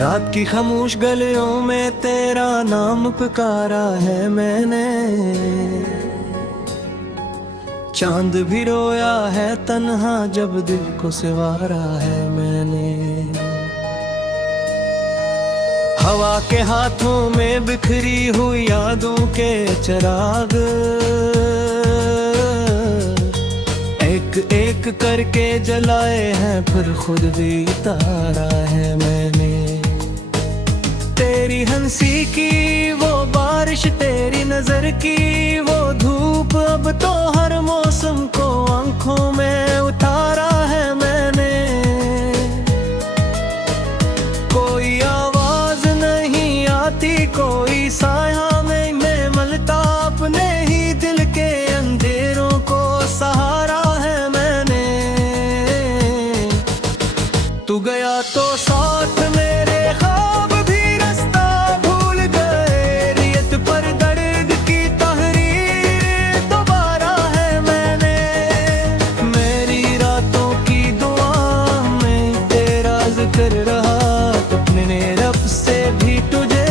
रात की खामोश गलियों में तेरा नाम पुकारा है मैंने। चांद भी रोया है तन्हा जब दिल को सिवारा है मैंने। हवा के हाथों में बिखरी हुई यादों के चिराग एक एक करके जलाए हैं फिर खुद भी तारा है मैंने। तेरी हंसी की वो बारिश, तेरी नजर की वो धूप, अब तो हर मौसम को आंखों में उतारा है मैंने। कोई आवाज नहीं आती, कोई साया में मलता, अपने ही दिल के अंधेरों को सहारा है मैंने। तू गया तो साथ मेरे ख्वाब भी रास्ता भूल गए। रियत पर दर्द की तहरीर दोबारा है मैंने। मेरी रातों की दुआ में तेरा जिक्र रहा, अपने रब से भी तुझे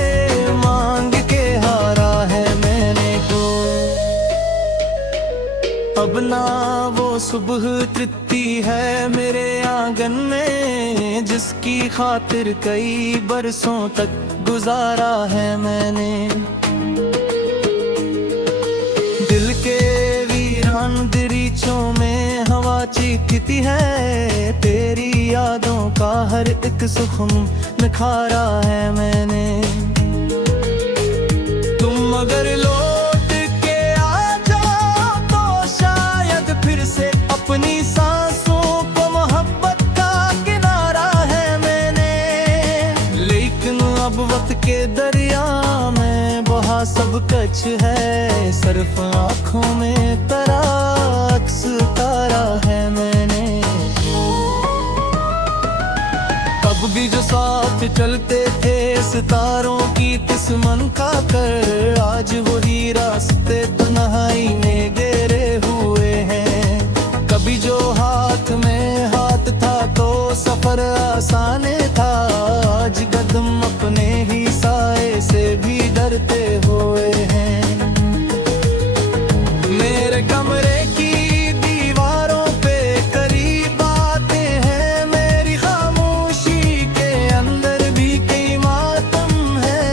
मांग के हारा है मैंने। को अब ना वो सुबह तृप्ति है मेरे आंगन में, जिसकी खातिर कई बरसों तक गुजारा है मैंने। दिल के वीरान दरीचों में हवा चीखती है, तेरी यादों का हर एक सुखम निखारा है मैंने। तुम अगर लौट के आ जाओ तो शायद फिर से अपनी सांसों को मोहब्बत का किनारा है मैंने। लेकिन अब वक्त के दरिया में बहा सब कच है, सिर्फ आँखों में तेरा अक्स तारा है मैंने। अब भी जो साथ चलते थे सितारों की तिस्मन का कर, आज वही रास्ते तन्हाई में घेरे हुए हैं। कभी जो हाथ में हाथ था तो सफर आसान था, आज कदम अपने ही साए से भी डरते हुए हैं। मेरे कमरे की दीवारों पे करीब आते हैं, मेरी खामोशी के अंदर भी कई मातम है।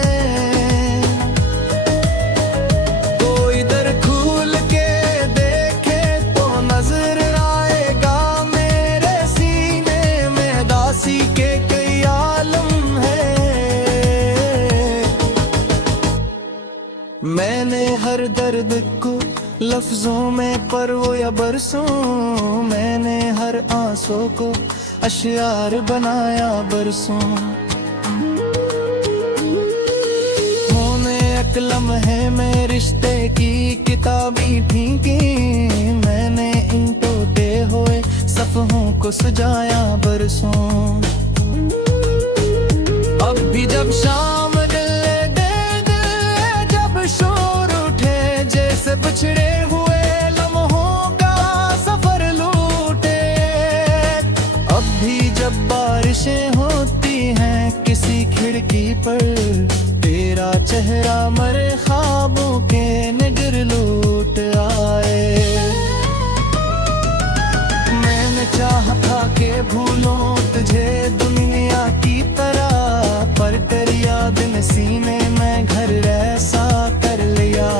कोई दर खोल के देखे तो नजर आएगा मेरे सीने में दासी के कई आलम है। मैंने हर दर्द को लफ्जों में परवो या बरसों, मैंने हर आंसू को अशयार बनाया बरसों। होने एक लम्हे में रिश्ते की किताबी फीकी, मैंने इन टूटे हुए सफ़हों को सजाया बरसों। अब भी जब शाम डले दे जब शोर उठे, जैसे बिछड़े हुए लम्हों का सफर लूटे। अब भी जब बारिशें होती हैं किसी खिड़की पर, तेरा चेहरा मरे ख्वाबों के निडर लूट आए। मैंने चाहा था कि भूलों तुझे दुनिया की तरह, पर तेरी याद ने सीने में घर ऐसा कर लिया।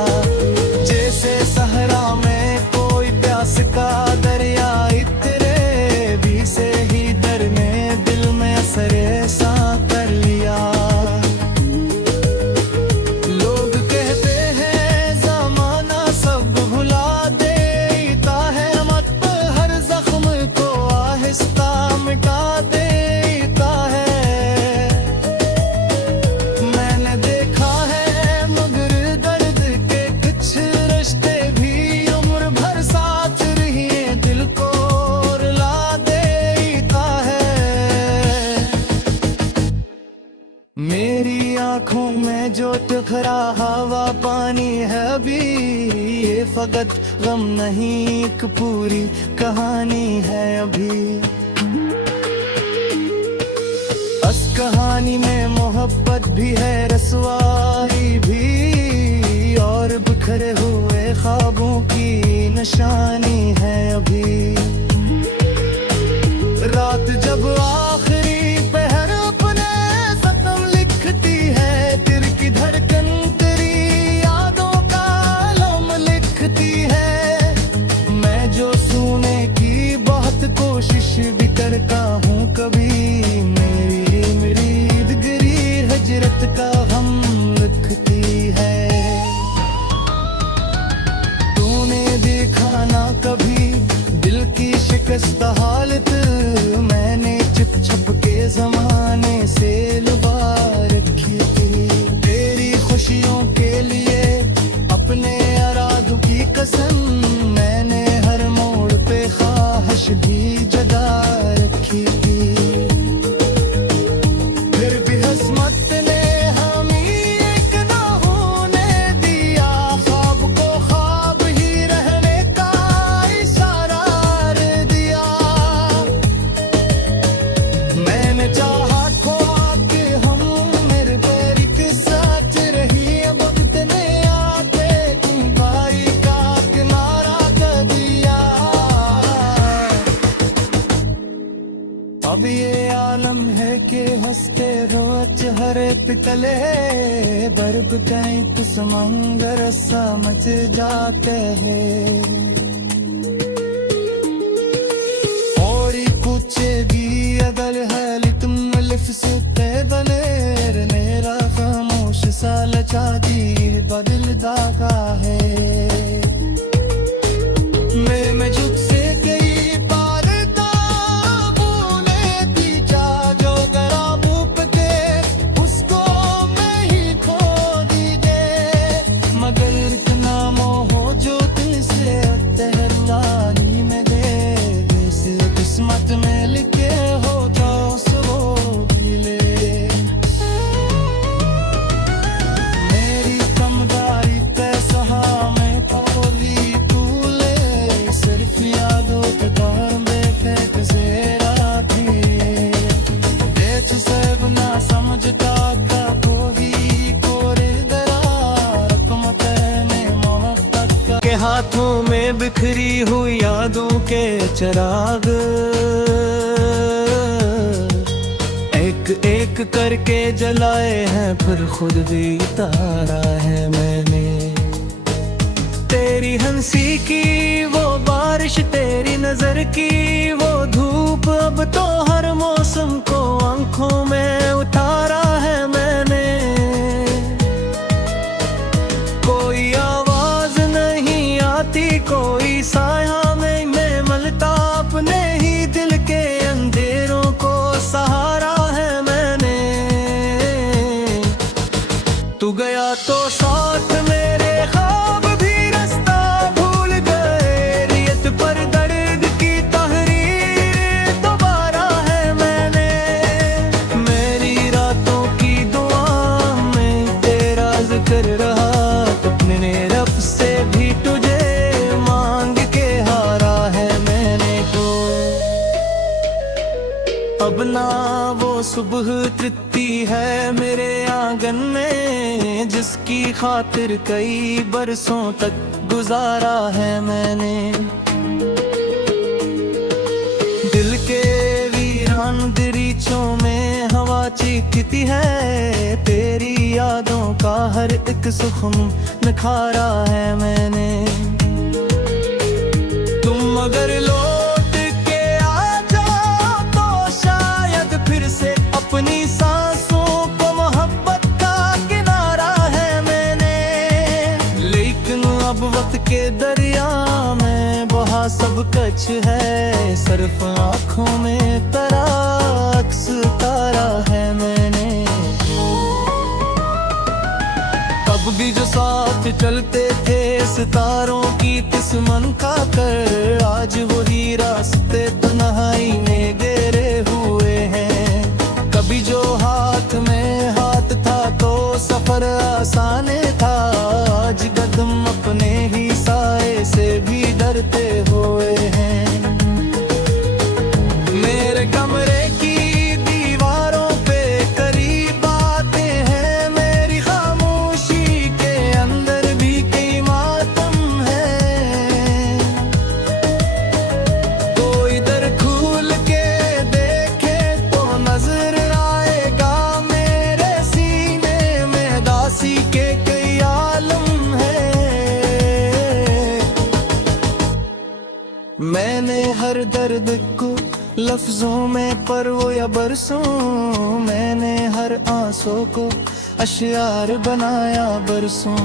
जैसे सहरा में कोई प्यास का दरिया, इतरे भी से ही डर ने दिल में असर ऐसा कर लिया। लोग कहते हैं ज़माना सब भुला देता है, मत हर जख्म को आहिस्ता मिटा देता है। मैंने देखा है मगर दर्द के कुछ रिश्ते भी उम्र भर साथ रहिए, दिल को रुला देता है। मेरी आंखों में जो टकरा हवा पानी है अभी, ये फकत गम नहीं एक पूरी कहानी है अभी। कहानी में मोहब्बत भी है, रसवाई भी, और बिखरे हुए ख्वाबों की निशानी है अभी। रात जब आखिरी पहर अपने सतम लिखती है, दिल की धड़कन तेरी यादों का लम लिखती है। मैं जो सुनने की बहुत कोशिश भी करता हूँ, कभी मेरी ईदगिरी हजरत का हम लिखती है। तूने देखा ना कभी दिल की शिकस्त हालत, मैंने चुप छुप के जमाने से लुभा रखी थी। तेरी खुशियों के लिए अपने इरादों की कसम, मैंने हर मोड़ पे ख्वाहिश भी जगा रखी थी। फिर भी किस्मत ने हमें एक ना होने दिया, ख्वाब को ख्वाब ही रहने का इशारा दिया। मैंने चाहा खोआ कि हम मेरे पैर के साथ रही, अब वक्त ने आके तुम्हारी का किनारा कर दिया। अब ये आलम है कि हंसते रोज हर पितले, बर्फ कहीं तो समंदर समझ जाते हैं। और पूछे भी अगर है तुम लिफ सुते बने, मेरा खामोश सा लचा जी बदल दागा है। मैं जुग से कई बार ताबूले दीजा, जो गरा मुँह के उसको मैं ही खो दी दे। मगर इतना मोह जो दिल से तेहरानी में दे, इस किस्मत में लिखे हो तो सो भी ले। मेरी कमदारी पैसा मैं खोली तूले, सिर्फ यादों के दौर में फेंक जेरा थी। बेच सब ना समझता का कोई कोरे दरार, रकम तेने मोहब्बत का के हाथों में बिखरी हुई यादों के चिराग, एक एक करके जलाए हैं फिर खुद भी तारा है मैंने। तेरी हंसी की वो बारिश, तेरी नजर की वो धूप, अब तो हर मौसम को आंखों में उतारा है मैंने। कोई आवाज नहीं आती, कोई साया में मैं मलता, अपने ही दिल के अंधेरों को सहारा है मैंने। तू गया तो साथ मेरे ख्वाब भी रास्ता भूल गए, रियत पर दर्द की तहरीर दोबारा है मैंने। मेरी रातों की दुआ में तेरा जिक्र रहा, अपने रब से भी तुझे मांग के हारा है मैंने। तो अब ना वो सुबह तृप्ति है मेरे आंगन में, जिसकी खातिर कई बरसों तक गुजारा है मैंने। दिल के वीरान दरीचों में हवा चीखती है, तेरी यादों का हर एक सुखम निखारा है मैंने। तुम अगर लौट के आ जाओ तो शायद फिर से अपनी सांसों को मोहब्बत का किनारा है मैंने। लेकिन अब वक्त के दरिया में बहा सब कुछ है, सिर्फ आँखों में तेरा अक्स तारा है मैंने। तब भी जो साथ चलते थे सितारों की तिस्मन का कर, आज वही रास्ते तन्हाई में गेरे हुए हैं। कभी जो हाथ में हाथ था तो सफर आसान था, आज कदम अपने ही साए से भी डरते हुए हैं। मेरे कमरे की दीवारों पे हर दर्द को लफ्जों में परों या बरसों, मैंने हर आंसू को अशियार बनाया बरसों।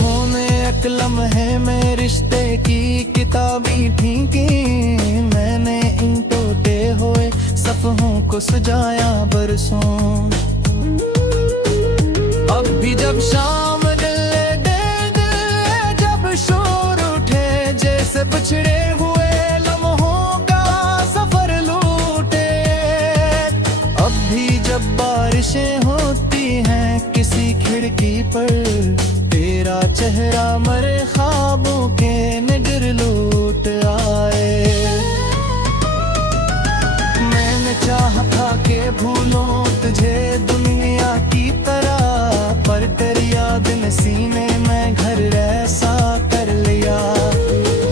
होने एक लम्हे में रिश्ते की किताबी ठीकी, मैंने इन टूटे हुए सफ़हों को सजाया बरसों। अब भी जब शाम डले जब शोर उठे, जैसे बिछड़े हुए लम्हों का सफर लूटे। अब भी जब बारिशें होती हैं किसी खिड़की पर, तेरा चेहरा मरे ख्वाबों के निडर लूट आए। मैंने चाहा था कि भूलों तुझे दुनिया की तरह, पर तेरी याद ने सीने में घर ऐसा कर लिया।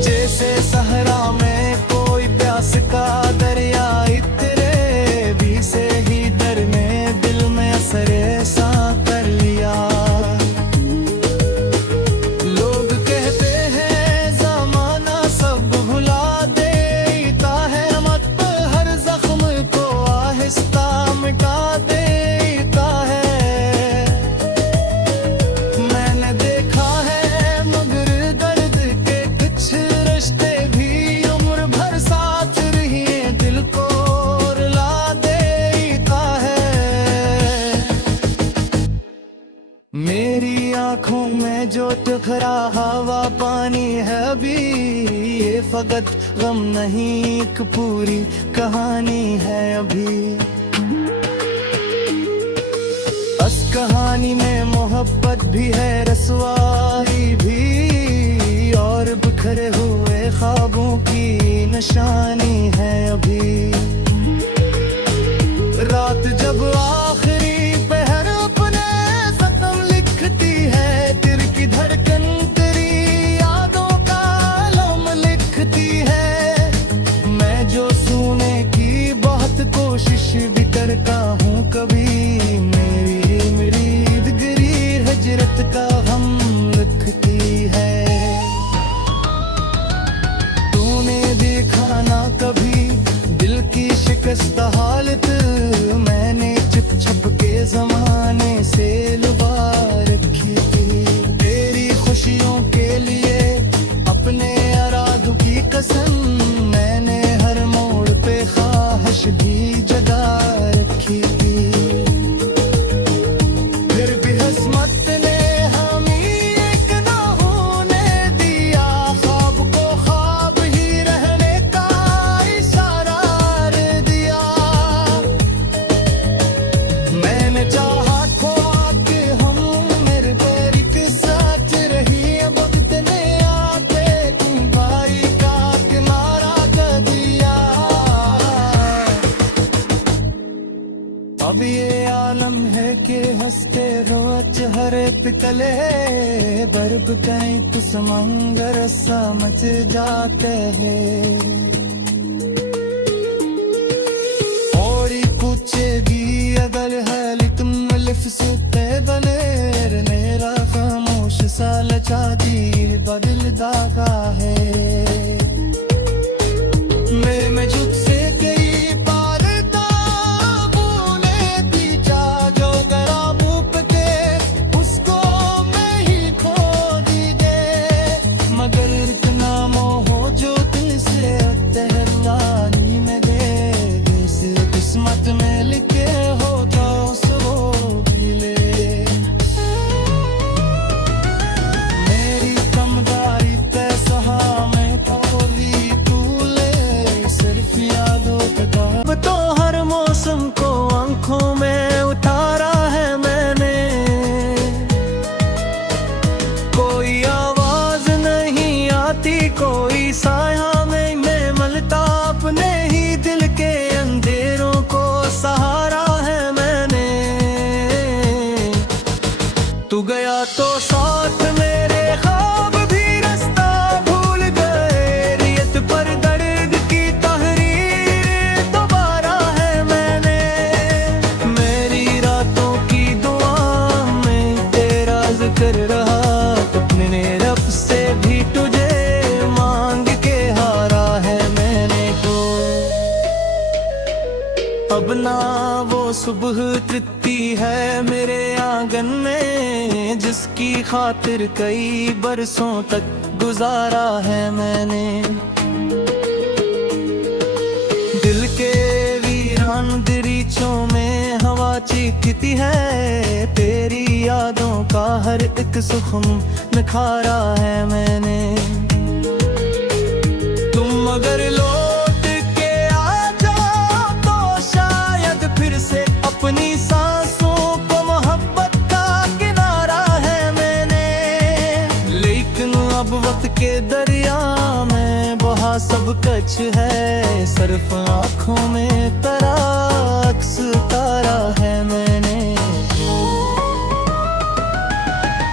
जैसे सहरा में कोई प्यास का दरिया इतरे भी से ही दर ने दिल में असर ऐसा कर लिया। लोग कहते हैं ज़माना सब भुला देता है, मत हर जख्म को आहिस्ता मिटा देता है। मैंने देखा है मगर दर्द के कुछ रिश्ते भी उम्र भर साथ रहिए दिल को रुला देता है। मेरी आंखों में जो टकरा हवा पानी है अभी, ये फकत गम नहीं एक पूरी कहानी है अभी। इस कहानी में मोहब्बत भी है रसवाई भी, और बिखरे हुए ख्वाबों की निशानी है अभी। रात जब आखिरी पहर अपने ज़ख्म लिखती है, दिल की धड़कन तेरी यादों का लम लिखती है। मैं जो सुनने की बहुत कोशिश भी करता हूँ, कभी मेरी हिजरत का हम लिखती है। तूने देखा ना कभी दिल की शिकस्त हालत, मैंने चुप छुप के जमाने से लुभा रखी थी। तेरी खुशियों के लिए अपने इरादों की कसम, मैंने हर मोड़ पे ख्वाहिश भी जगा रखी थी। फिर भी किस्मत ने हमें एक ना होने दिया, ख्वाब को ख्वाब ही रहने का इशारा दिया। मैंने चाहा था कि हम मेरे पैर के साथ रही, अब इतने आके तुम भाई का किनारा कर दिया। अब ये आलम है कि हंसते रोज चेहरे पे कले, बर्फ कहीं तो समंदर समझ जाते हैं। और ही पूछेगी अगर है तुम लिफ्ट बने, मेरा खामोश सा लचा दी बदल दागा है। मैं जुट से गई किस्मत में लिखे हो तो वो भी ले। मेरी कमदारी पे सहा मैं थोली तू ले, सिर्फ यादों का अब तो हर मौसम को आंखों में उतारा है मैंने। कोई आवाज नहीं आती, कोई साया में मैं मलता, अपने ही दिल के अंधेरों को सहारा है मैंने। तू गया तो साथ मेरे ख्वाब भी रास्ता भूल गए, रेत पर दर्द की तहरीर दोबारा है मैंने। मेरी रातों की दुआ में तेरा जिक्र रहा, अपने रब से भी तुझे सुबह तृप्ति है मेरे आंगन में, जिसकी खातिर कई बरसों तक गुजारा है मैंने। दिल के वीरान दरीचों में हवा चीखती है, तेरी यादों का हर एक सुखम निखारा है मैंने। तुम अगर लौट के आ जाओ तो शायद फिर से अपनी सांसों को मोहब्बत का किनारा है मैंने। लेकिन अब वक्त के दरिया में बहा सब कच है, सिर्फ आँखों में तेरा अक्स तारा है मैंने।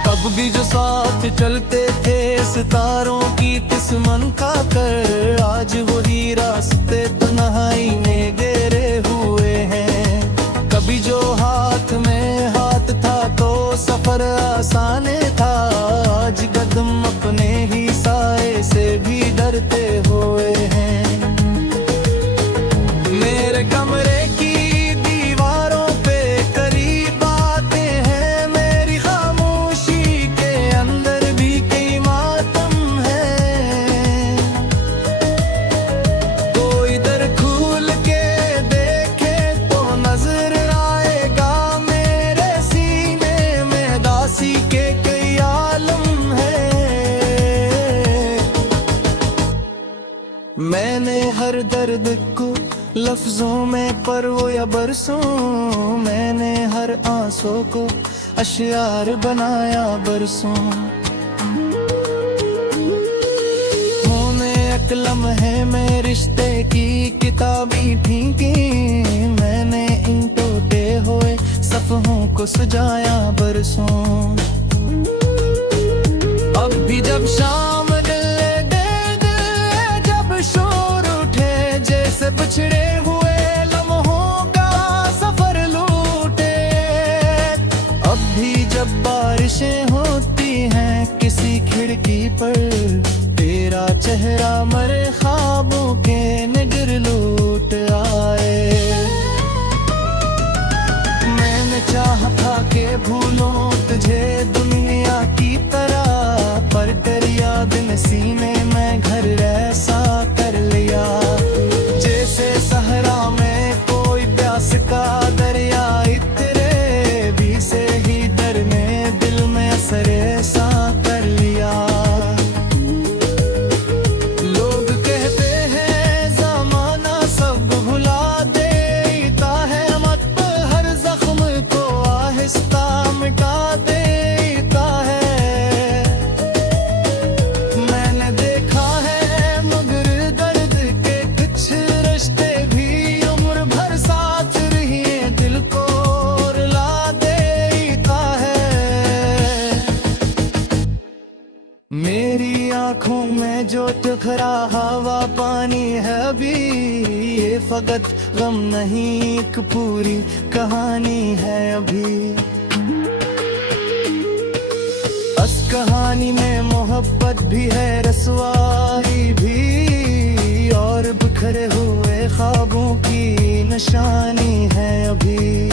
तब भी जो साथ चलते थे सितारों की तिस्मन खा कर, आज वही रास्ते तन्हाई में गिरे हुए हैं। कभी जो हाथ में हाथ था तो सफर आसान था, आज कदम अपने ही साए से भी डरते हुए हैं। मेरे कमरे की दीवारों पे करीब आते हैं, मेरी खामोशी के अंदर भी कई मातम है। तो इधर खुल के देखे तो नजर आएगा मेरे सीने में दासी के कई आलम है। मैंने हर दर्द को लफ्जों में परो या बरसों, मैंने हर आंसू को अशयार बनाया बरसों। होने एक लम्हे में रिश्ते की किताबी ठीकी, मैंने इन टूटे हुए सफ़हों को सजाया बरसों। अब भी जब शाम डले जब शोर उठे, जैसे बिछड़े हुए लम्हों का सफर लूटे। अब भी जब बारिशें होती हैं किसी खिड़की पर, तेरा चेहरा मरे ख्वाबों के निडर लूट आए। मैंने चाहा था कि भूलों तुझे दुनिया की तरह, पर तेरी याद ने सीने में घर ऐसा कर लिया। जैसे सहरा में कोई प्यास का दरिया, इतरे भी से ही डर ने दिल में असर ऐसा कर लिया। लोग कहते हैं ज़माना सब भुला देता है, मत हर जख्म को आहिस्ता मिटा देता है। मैंने देखा है मगर दर्द के कुछ रिश्ते भी उम्र भर साथ रहिए, दिल को रुला देता है। मेरी आंखों में जो टकरा हवा पानी है अभी, ये फकत गम नहीं एक पूरी कहानी है अभी। इस कहानी में मोहब्बत भी है, रसवाई भी, और बिखरे हुए ख्वाबों की निशानी है अभी।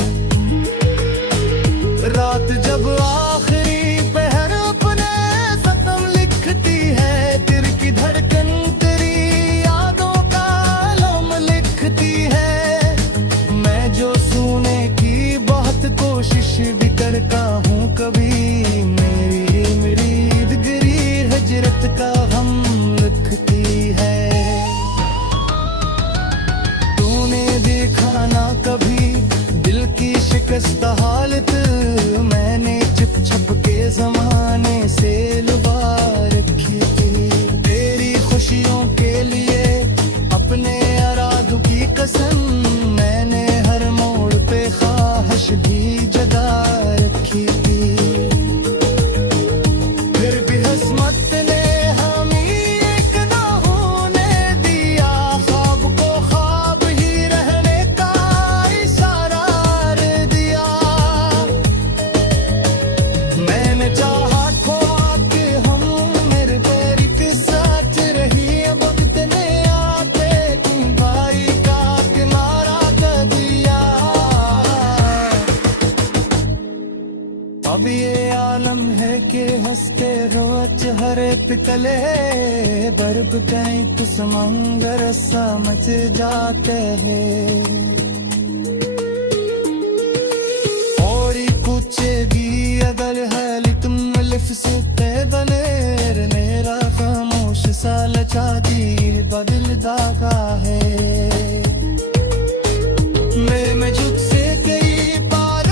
रात जब आखिरी पहर अपने सतम लिखती है, दिल की धड़कन तेरी यादों का लम लिखती है। मैं जो सुने की बहुत कोशिश भी करता हूँ, कभी मेरी ईदगिरी हिजरत का हम लिखती है। तूने देखा ना कभी दिल की शिकस्त हालत, मैंने छिप छप के जमाने से लुभा रखी थी। तेरी खुशियों के लिए अपने अरादों की कसम, मैंने हर मोड़ पे ख्वाहिश भी जगा रखी थी। फिर भी किस्मत ने हमें एक ना होने दिया, ख्वाब को ख्वाब ही रहने का इशारा दिया। मैंने चाहा हंसते रोज हर एक तले बर्फ कहीं तो समंदर समझ जाते हैं और ही पूछेगी अगर है तुम लिफ से बने मेरा खामोश सा लचा दिल बदल दागा है मैं जुग से कई बार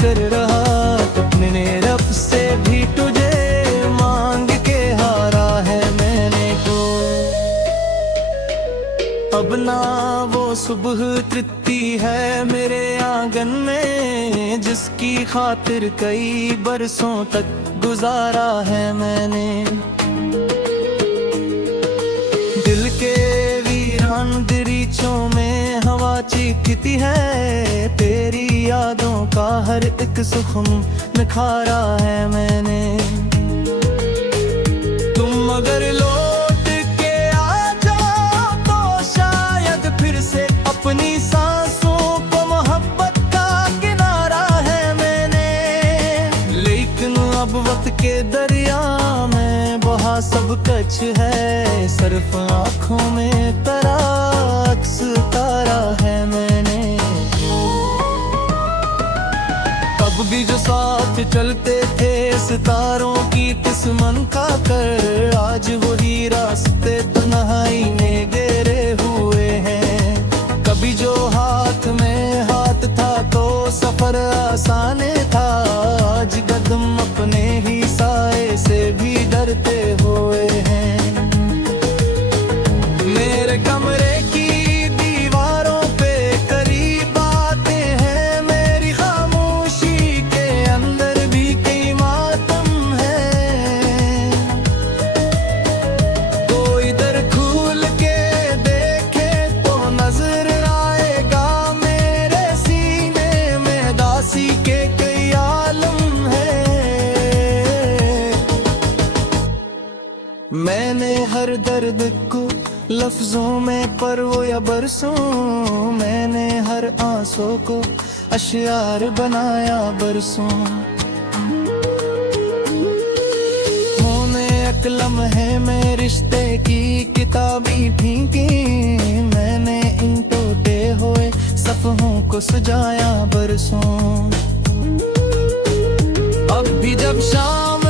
कर रहा अपने रब से भी तुझे मांग के हारा है मैंने तो अब ना वो सुबह तृप्ति है मेरे आंगन में जिसकी खातिर कई बरसों तक गुजारा है मैंने दिल के वीरान दरीचों में हवा चीखती है तेरी यादों का हर एक सुखम निखारा है मैंने तुम अगर लौट के आ जाओ तो शायद फिर से अपनी सांसों को मोहब्बत का किनारा है मैंने लेकिन अब वक्त के दरिया में बहा सब कच है सिर्फ आँखों में तराक्स तारा है मैंने अब भी जो साथ चलते थे सितारों की किस्मत का कर आज वही रास्ते तन्हाई में गिरे हुए हैं कभी जो हाथ में हाथ था तो सफर आसान था आज कदम अपने ही साए से भी डरते हुए हैं मेरे कमरे की दीवारों पे करीब आते हैं मेरी खामोशी के अंदर भी कई मातम है तो इधर खुल के देखे तो नजर आएगा मेरे सीने में दासी के कई आलम है मैंने हर दर्द को लफ्जों में परो या बरसों मैंने हर आंसू को अशियार बनाया बरसों होने एक लम्हे में रिश्ते की किताबी फीकी मैंने इन टूटे हुए सफ़हों को सजाया बरसों अब भी जब शाम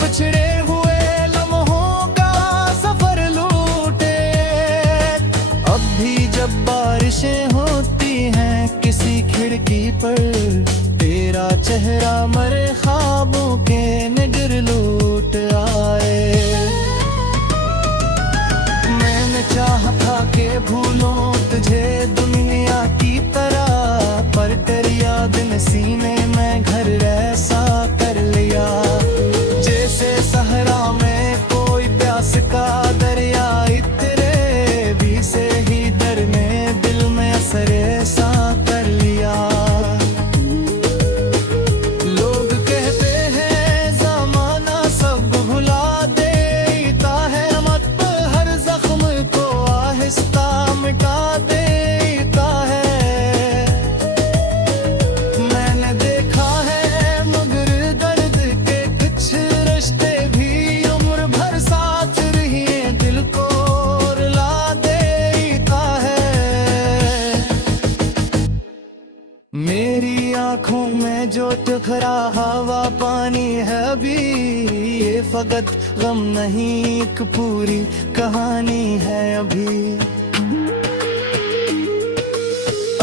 बिछड़े हुए लम्हों का सफर लूटे अब भी जब बारिशें होती हैं किसी खिड़की पर तेरा चेहरा मरे ख्वाबों के निडर लूट आए मैंने चाहा था कि भूलों तुझे दुनिया की तरह पर तेरी याद ने सीने में घर ऐसा कर लिया सहरा में कोई प्यास का दरिया इतरे भी से ही डर ने दिल में असर ऐसा कर लिया लोग कहते हैं ज़माना सब भुला देता है मत हर जख्म को आहिस्ता मिटा देता है मैंने देखा है मगर दर्द के कुछ रिश्ते मेरी आँखों में जो टकरा हवा पानी है अभी ये फकत गम नहीं एक पूरी कहानी है अभी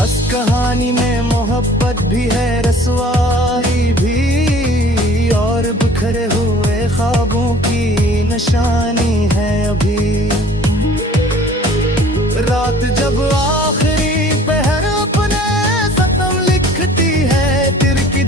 इस कहानी में मोहब्बत भी है रसवाई भी और बिखरे हुए ख्वाबों की निशानी है अभी रात जब आखिरी पहर अपने सतम लिखती है तिरकी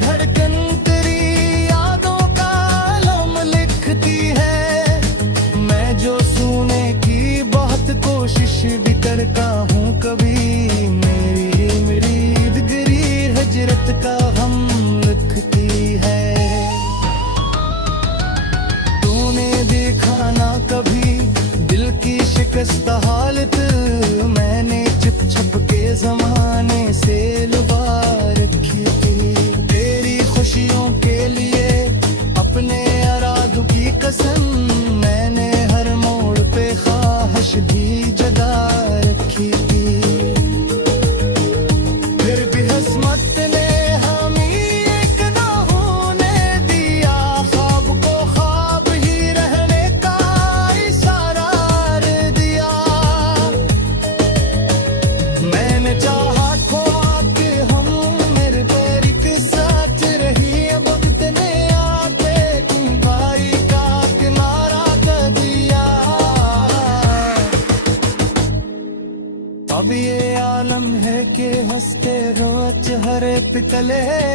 गले